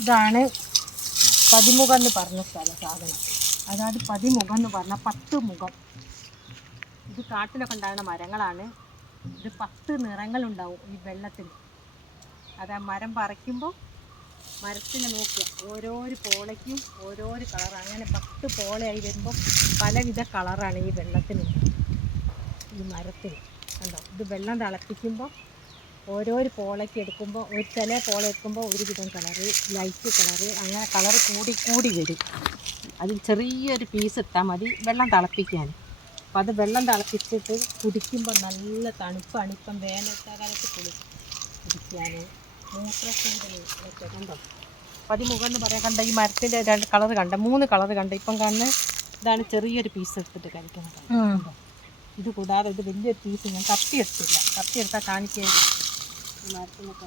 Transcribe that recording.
ഇതാണ് പതിമുഖം എന്ന് പറഞ്ഞ സാധനം. അതായത് പതിമുഖം എന്ന് പറഞ്ഞാൽ 10 മുഖം. ഇത് കാട്ടിലൊക്കെ ഉണ്ടാകുന്ന മരങ്ങളാണ്. ഇത് 10 നിറങ്ങളുണ്ടാവും ഈ വെള്ളത്തിന്. അതാ മരം പറിക്കുമ്പോൾ മരത്തിനെ നോക്കുക, ഓരോരോ പോളയ്ക്കും ഓരോരോ കളർ. അങ്ങനെ 10 പോളയായി വരുമ്പോൾ പലവിധ കളറാണ് ഈ വെള്ളത്തിനുണ്ട്, ഈ മരത്തിന്. കണ്ടോ, ഇത് വെള്ളം തിളപ്പിക്കുമ്പോൾ ഓരോരോ പോളയ്ക്ക് എടുക്കുമ്പോൾ ചില പോള എടുക്കുമ്പോൾ ഒരുവിധം കളറ്, ലൈറ്റ് കളറ്, അങ്ങനെ കളറ് കൂടി വരും. അതിൽ ചെറിയൊരു പീസ് ഇട്ടാൽ മതി വെള്ളം തിളപ്പിക്കാൻ. അപ്പം അത് വെള്ളം തിളപ്പിച്ചിട്ട് കുടിക്കുമ്പോൾ നല്ല തണുപ്പാണ്. ഇപ്പം വേനൽക്കാലത്ത് കുടിക്കാൻ മൂത്രത്തിൻ്റെ ഒക്കെ. കണ്ടോ, പതിമുഖം എന്ന് പറയാൻ. കണ്ട ഈ മരത്തിൻ്റെ 2 കളർ കണ്ട, 3 കളർ കണ്ട. ഇപ്പം കാണുന്ന ഇതാണ് ചെറിയൊരു പീസ് എടുത്തിട്ട് കഴിക്കുന്നത്. ഇത് കൂടാതെ ഇത് വലിയൊരു പീസ് ഞാൻ കത്തിയെടുത്തില്ല. കത്തിയെടുത്താൽ കാണിക്കുക മരത്തിനൊക്കെ